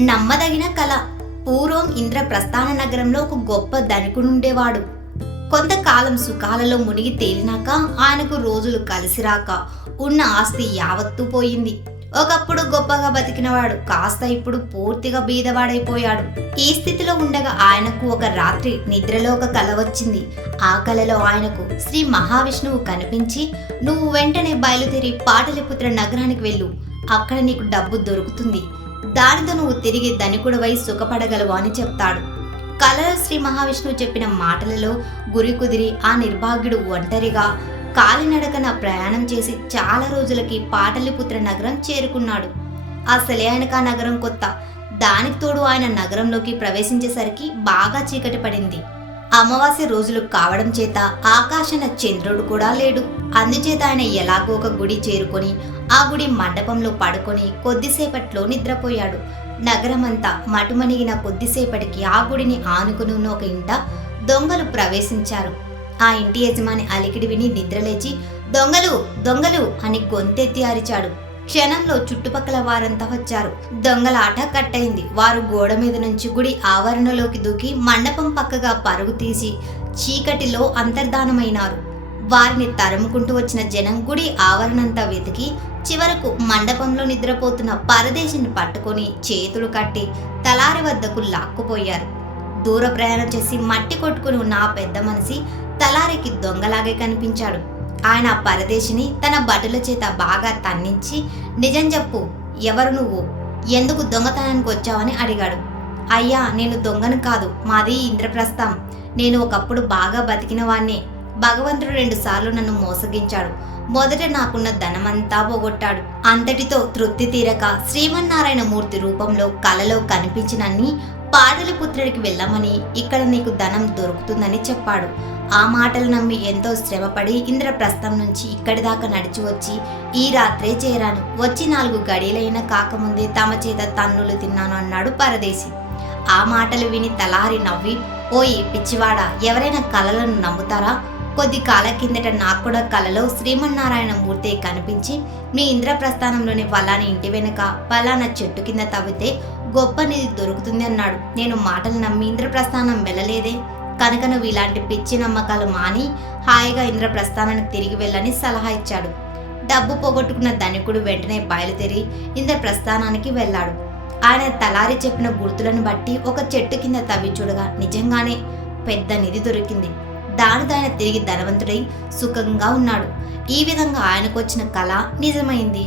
నమ్మదగిన కళ. పూర్వం ఇంద్రప్రస్థాన నగరంలో ఒక గొప్ప ధనికుడుండేవాడు. కొంతకాలం సుఖాలలో మునిగి తేలినాక ఆయనకు రోజులు కలిసిరాక ఉన్న ఆస్తి యావత్తు పోయింది. ఒకప్పుడు గొప్పగా బతికినవాడు కాస్త ఇప్పుడు పూర్తిగా బీదవాడైపోయాడు. ఈ స్థితిలో ఉండగా ఆయనకు ఒక రాత్రి నిద్రలో ఒక కల వచ్చింది. ఆ కలలో ఆయనకు శ్రీ మహావిష్ణువు కనిపించి నువ్వు వెంటనే బయలుదేరి పాటలిపుత్ర నగరానికి వెళ్ళు. అక్కడ నీకు డబ్బు దొరుకుతుంది. దానితో నువ్వు తిరిగి ధనికుడవై సుఖపడగలవు అని చెప్తాడు. కలలో శ్రీ మహావిష్ణువు చెప్పిన మాటలలో గురి కుదిరి ఆ నిర్భాగ్యుడు ఒంటరిగా కాలినడకన ప్రయాణం చేసి చాలా రోజులకి పాటలిపుత్ర నగరం చేరుకున్నాడు. అసలే ఆయనకు ఆ నగరం కొత్త. దానికి తోడు ఆయన నగరంలోకి ప్రవేశించేసరికి బాగా చీకటి పడింది. అమావాస్య రోజులు కావడం చేత ఆకాశన చంద్రుడు కూడా లేడు. అందుచేత ఆయన ఎలాగో ఒక గుడి చేరుకొని ఆ గుడి మండపంలో పడుకొని కొద్దిసేపట్లో నిద్రపోయాడు. నగరమంతా మటుమణిగిన కొద్దిసేపటికి ఆ గుడిని ఆనుకుని ఉన్న ఒక ఇంట దొంగలు ప్రవేశించారు. ఆ ఇంటి యజమాని అలికిడి విని నిద్రలేచి దొంగలు దొంగలు అని గొంతెత్తి అరిచాడు. క్షణంలో చుట్టుపక్కల వారంతా వచ్చారు. దొంగల ఆట కట్టయింది. వారు గోడ మీద నుంచి గుడి ఆవరణలోకి దూకి మండపం పక్కగా పరుగు తీసి చీకటిలో అంతర్ధానమైనారు. వారిని తరుముకుంటూ వచ్చిన జనం గుడి ఆవరణంతా వెతికి చివరకు మండపంలో నిద్రపోతున్న పరదేశిని పట్టుకొని చేతులు కట్టి తలారి వద్దకు లాక్కుపోయారు. దూర ప్రయాణం చేసి మట్టి కొట్టుకుని ఉన్న ఆ పెద్ద మనిషి తలారికి దొంగలాగే కనిపించాడు. ఆయన ఆ పరదేశిని తన బటుల చేత బాగా తన్నించి నిజం చెప్పు ఎవరు నువ్వు? ఎందుకు దొంగతనానికి వచ్చావని అడిగాడు. అయ్యా నేను దొంగను కాదు మాది ఇంద్రప్రస్థం. నేను ఒకప్పుడు బాగా బతికిన వాణ్ణే భగవంతుడు రెండుసార్లు నన్ను మోసగించాడు. మొదట నాకున్న ధనమంతా పోగొట్టాడు. అంతటితో తృప్తి తీరక శ్రీమన్నారాయణ మూర్తి రూపంలో కలలో కనిపించినన్ని పాటలిపుత్రుడికి వెళ్ళమని ఇక్కడ నీకు ధనం దొరుకుతుందని చెప్పాడు. ఆ మాటలు నమ్మి ఎంతో శ్రమపడి ఇంద్రప్రస్థం నుంచి ఇక్కడి దాకా నడిచి వచ్చి ఈ రాత్రే చేరాను. వచ్చి నాలుగు గడియలైన కాకముందే తమ చేత తన్నులు తిన్నాను అన్నాడు పరదేశి. ఆ మాటలు విని తలారి నవ్వి ఓయ్ పిచ్చివాడ ఎవరైనా కలలను నమ్ముతారా? కొద్ది కాల కిందట నాకు కూడా కలలో శ్రీమన్నారాయణ మూర్తి కనిపించి మీ ఇంద్రప్రస్థానంలోని పలానా ఇంటి వెనుక పలానా చెట్టు కింద తవ్వితే గొప్ప నిధి దొరుకుతుంది అన్నాడు. నేను మాటలు నమ్మి ఇంద్రప్రస్థానం వెళ్ళలేదే. కనుక నువ్వు ఇలాంటి పిచ్చి నమ్మకాలు మాని హాయిగా ఇంద్రప్రస్థానానికి తిరిగి వెళ్ళని సలహా ఇచ్చాడు. డబ్బు పోగొట్టుకున్న ధనికుడు వెంటనే బయలుదేరి ఇంద్రప్రస్థానానికి వెళ్ళాడు. ఆయన తలారి చెప్పిన గుర్తులను బట్టి ఒక చెట్టు కింద తవ్వి చూడగా నిజంగానే పెద్ద నిధి దొరికింది. దానిదైన తిరిగి ధనవంతుడై సుఖంగా ఉన్నాడు. ఈ విధంగా ఆయనకు వచ్చిన కళ నిజమైంది.